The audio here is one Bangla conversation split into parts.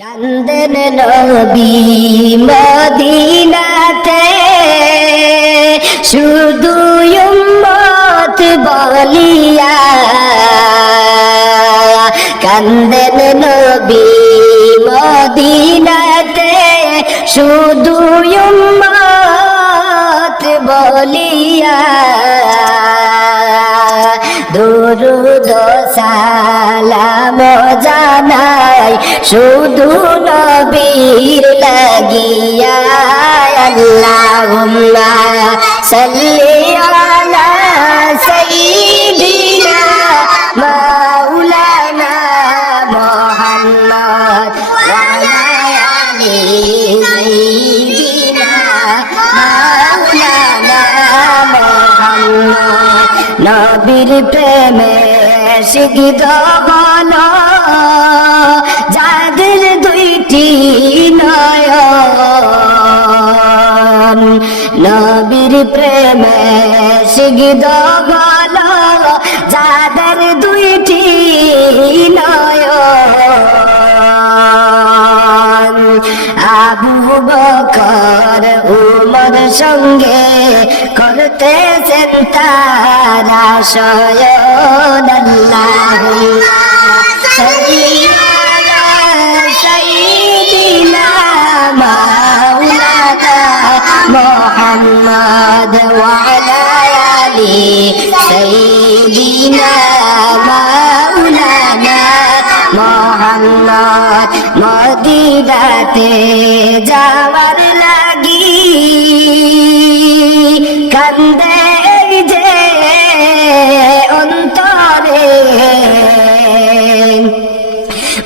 কান্দেন নবী মদিনাতে শুধু উম্মত বলিয়া, কান্দেন নবী মদিনাতে শুধু উম্মত বলিয়া। দুরুদ সালাম জানাই শুধু নবীর লাগিয়া। আল্লাহুম্মা সাল্লি আলা সাইয়্যিদিনা মাওলানা মুহাম্মদ ওয়া আলা আলি সাইয়্যিদিনা মাওলানা মুহাম্মদ। নবীর প্রেমে সিগদ হলো যাদের দুইটি নয়ন, নবীর প্রেমে সিগদ হলো যাদের দুইটি নয়ন। আবু বকর উমর সঙ্গে করতেছেন তারা শয়ন। আল্লাহুম্মা সাল্লি আলা সাইয়্যিদিনা মাওলানা মুহাম্মদ ওয়া আলা আলি সাইয়্যিদিনা মাওলানা মুহাম্মদ। মদিনাতে যাওয়ার লাগি কান্দে যে অন্তরে,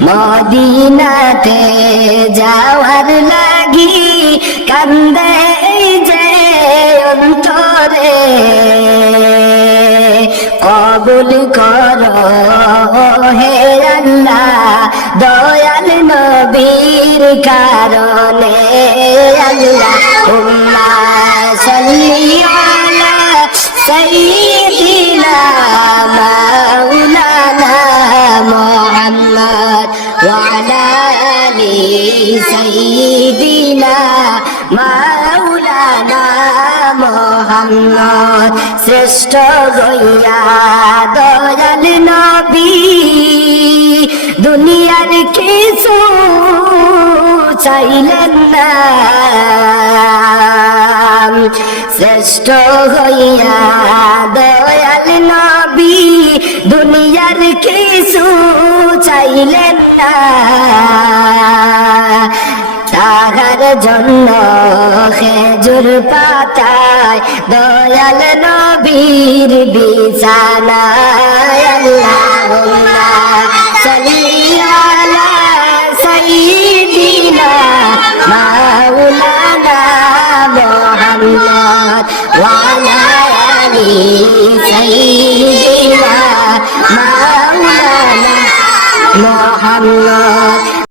মদিনাতে যাওয়ার লাগি কান্দে যে অন্তরে। কবুল করো হে আল্লাহ দয়াল নবীর কারণে। আল্লাহুম্মা সাল্লি আলা সাইয়্যিদিনা মাওলানা মুহাম্মদ ওয়া আলা আলি সাইয়্যিদিনা মাওলানা মুহাম্মদ। শ্রেষ্ঠ গইয়া দয়াল নবী দুনিয়ার কিছু চাইলেন না, শ্রেষ্ঠ হইয়া দয়াল নবী দুনিয়ার কিছু চাইলেন না। তাহার জন্য খেজুর পাতায় দয়াল নবীর বিছানায়। আল্লাহুম্মা সাল্লি আলা সাইয়্যিদিনা মাওলানা মুহাম্মদ ওয়া আলা আলি সাইয়্যিদিনা মাওলানা মুহাম্মদ।